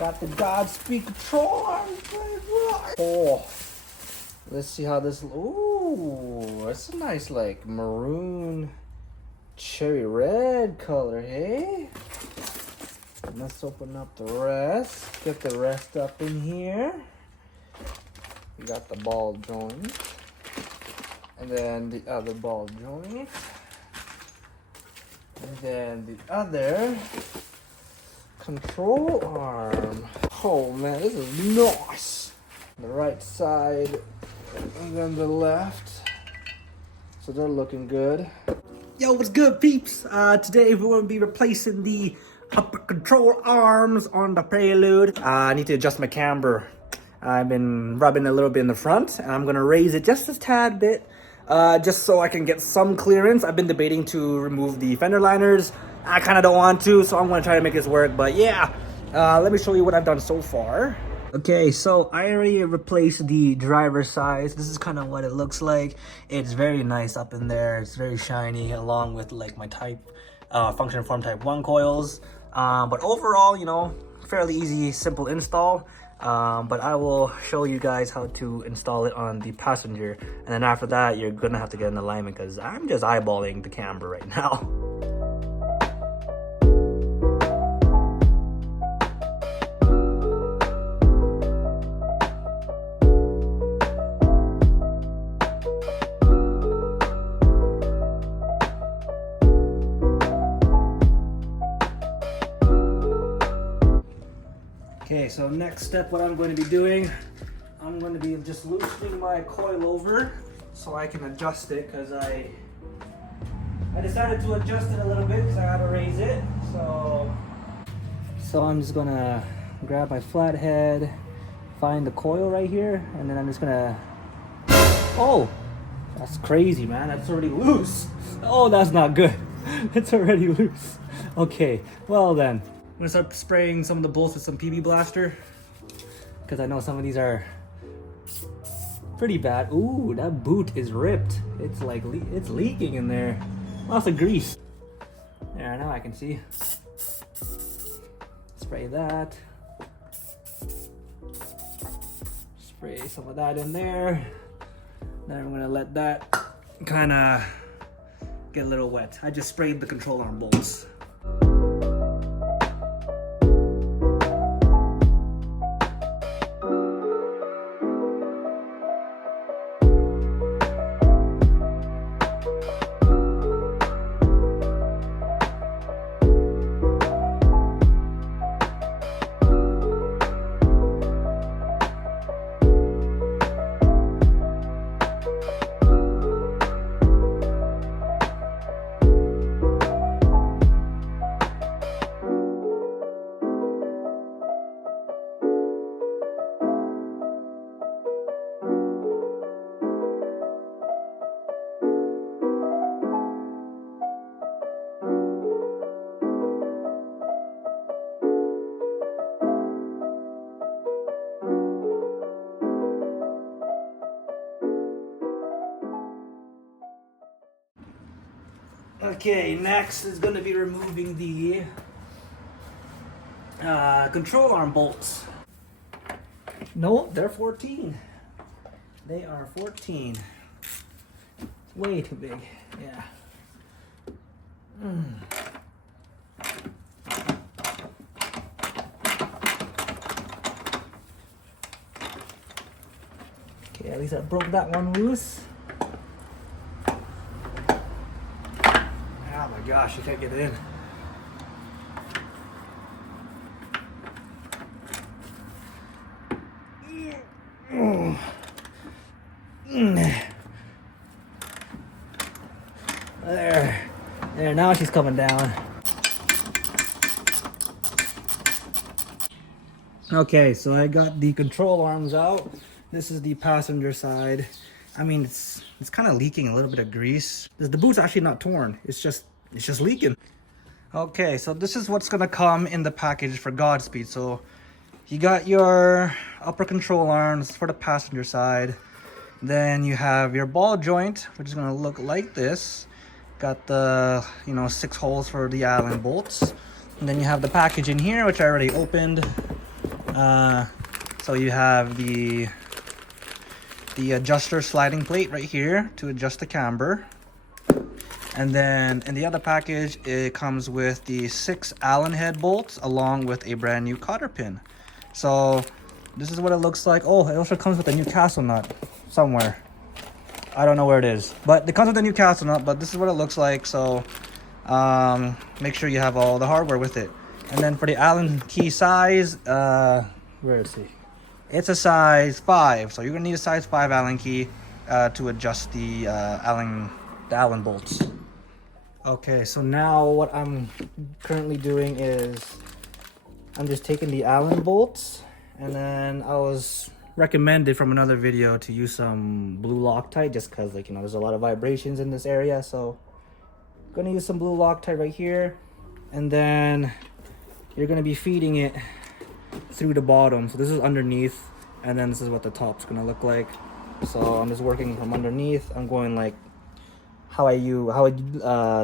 got the Godspeed control arms. Oh, let's see how this. Ooh, that's a nice like maroon, cherry red color. Hey, let's open up the rest. Get the rest up in here. We got the ball joint, and then the other ball joint, and then the other control arm. Oh man, this is nice. The right side and then the left. So they're looking good. Yo, what's good, peeps? Today we're going to be replacing the upper control arms on the Prelude. I need to adjust my camber. I've been rubbing a little bit in the front, and I'm going to raise it just a tad bit, just so I can get some clearance. I've been debating to remove the fender liners. I kind of don't want to, so I'm going to try to make this work. But yeah, let me show you what I've done so far. Okay, so I already replaced the driver sides. This is kind of what it looks like. It's very nice up in there. It's very shiny, along with like my type, function form type 1 coils. But overall, you know, fairly easy, simple install. But I will show you guys how to install it on the passenger. And then after that, you're gonna have to get an alignment because I'm just eyeballing the camber right now. Okay, so next step, what I'm going to be doing, I'm going to be just loosening my coil over so I can adjust it, because I decided to adjust it a little bit because I had to raise it. So I'm just gonna grab my flathead, find the coil right here, and then I'm just gonna, oh, that's crazy, man, that's already loose. Oh, that's not good. It's already loose. Okay, well then. I'm gonna start spraying some of the bolts with some PB Blaster, because I know some of these are pretty bad. Ooh, that boot is ripped. It's like it's leaking in there. Lots of grease. There, now I can see. Spray that. Spray some of that in there. Then I'm gonna let that kind of get a little wet. I just sprayed the control arm bolts. Okay, next is going to be removing the control arm bolts. No, they're 14. They are 14. Way too big. Yeah. Okay, at least I broke that one loose. Oh my gosh, you can't get it in. There, now she's coming down. Okay, so I got the control arms out. This is the passenger side. I mean, it's kind of leaking a little bit of grease. The boot's actually not torn. It's just leaking. Okay, so this is what's gonna come in the package for Godspeed. So you got your upper control arms for the passenger side. Then you have your ball joint, which is gonna look like this. Got the 6 holes for the Allen bolts. And then you have the package in here, which I already opened. So you have the adjuster sliding plate right here to adjust the camber. And then in the other package, it comes with the 6 Allen head bolts along with a brand new cotter pin. So this is what it looks like. Oh, it also comes with a new castle nut somewhere. I don't know where it is, but it comes with a new castle nut, but this is what it looks like. So make sure you have all the hardware with it. And then for the Allen key size, where is he? It's a size 5. So you're gonna need a size 5 Allen key to adjust the Allen bolts. Okay, so now what I'm currently doing is I'm just taking the Allen bolts, and then I was recommended from another video to use some blue Loctite just because, like, you know, there's a lot of vibrations in this area. So I'm gonna use some blue Loctite right here, and then you're gonna be feeding it through the bottom. So this is underneath, and then this is what the top's gonna look like. So I'm just working from underneath. I'm going like how I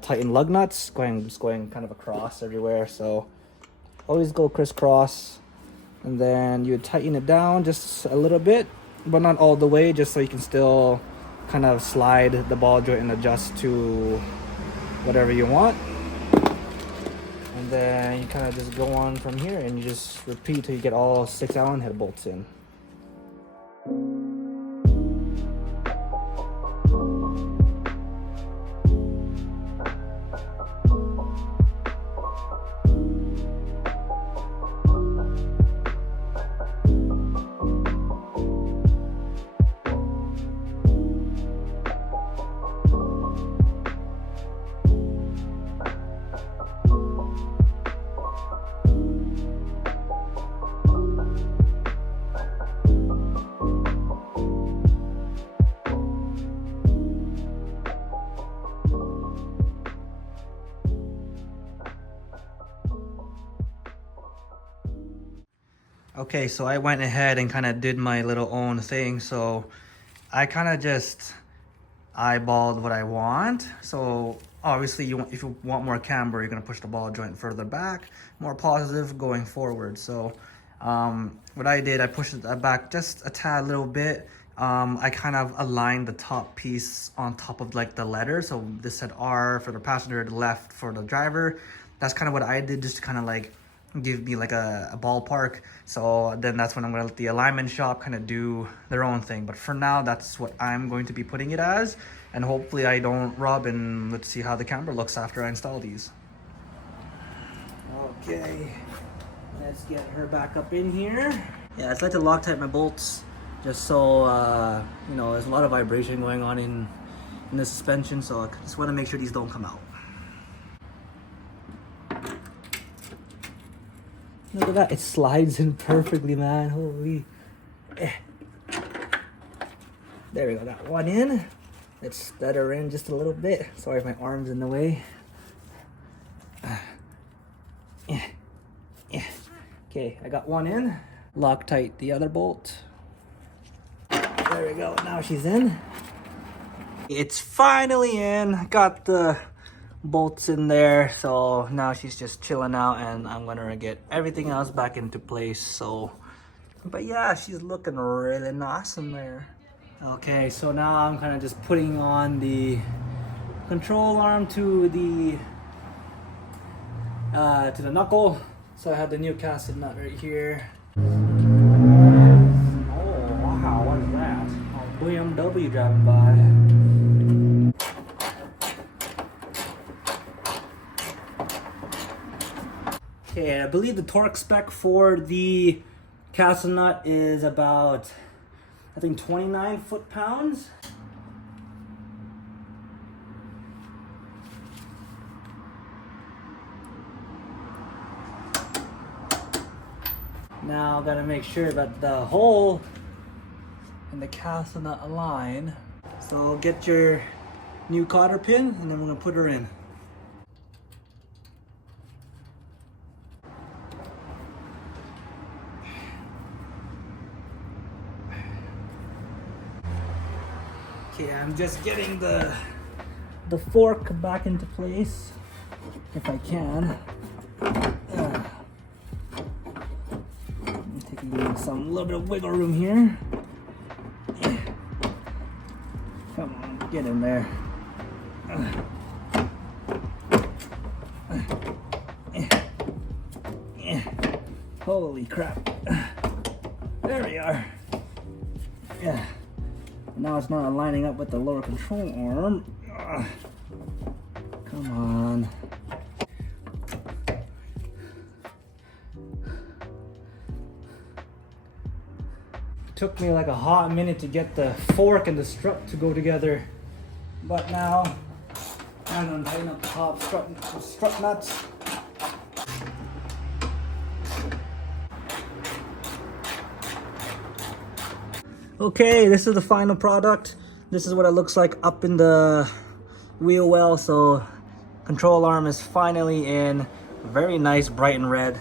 tighten lug nuts, just going kind of across everywhere. So always go crisscross, and then you tighten it down just a little bit, but not all the way, just so you can still kind of slide the ball joint and adjust to whatever you want. And then you kind of just go on from here, and you just repeat till you get all 6 Allen head bolts in. Okay, so I went ahead and kind of did my little own thing. So I kind of just eyeballed what I want. So obviously if you want more camber, you're gonna push the ball joint further back, more positive going forward. So what I did, I pushed it back just a tad little bit. I kind of aligned the top piece on top of like the letter. So this said R for the passenger, the left for the driver. That's kind of what I did, just to kind of like give me like a ballpark. So then that's when I'm gonna let the alignment shop kind of do their own thing. But for now, that's what I'm going to be putting it as, and hopefully I don't rub. And let's see how the camber looks after I install these. Okay, let's get her back up in here. Yeah, I like to Loctite my bolts just so you know, there's a lot of vibration going on in the suspension, so I just want to make sure these don't come out. Look at that, it slides in perfectly, man. Holy. There we go, got one in. Let's spread her in just a little bit. Sorry if my arm's in the way. Okay, I got one in. Loctite the other bolt. There we go, now she's in. It's finally in. Got the bolts in there, so now she's just chilling out, and I'm gonna get everything else back into place. So but yeah, she's looking really nice in there. Okay, so now I'm kind of just putting on the control arm to the knuckle. So I have the new casted nut right here. Oh wow, what is that? Oh, BMW driving by. Okay, I believe the torque spec for the castle nut is about, I think, 29 foot-pounds. Now gotta make sure that the hole in the castle nut align. So get your new cotter pin, and then we're gonna put her in. Okay, I'm just getting the fork back into place, if I can. Take some little bit of wiggle room here. Come on, get in there. Holy crap. There we are. Yeah. Now it's not lining up with the lower control arm. Come on. It took me like a hot minute to get the fork and the strut to go together. But now I'm gonna tighten up the top strut nuts. Okay, this is the final product. This is what it looks like up in the wheel well. So control arm is finally in. Very nice bright and red.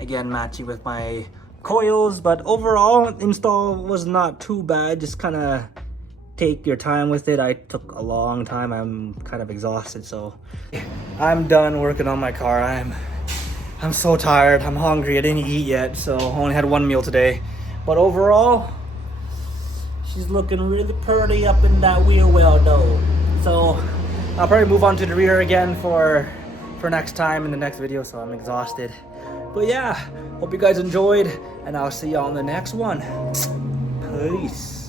Again, matching with my coils, but overall install was not too bad. Just kind of take your time with it. I took a long time. I'm kind of exhausted, so I'm done working on my car. I'm so tired. I'm hungry. I didn't eat yet, so I only had one meal today. But overall, she's looking really pretty up in that wheel well though. So I'll probably move on to the rear again for next time in the next video, so I'm exhausted. But yeah, hope you guys enjoyed, and I'll see you on the next one. Peace.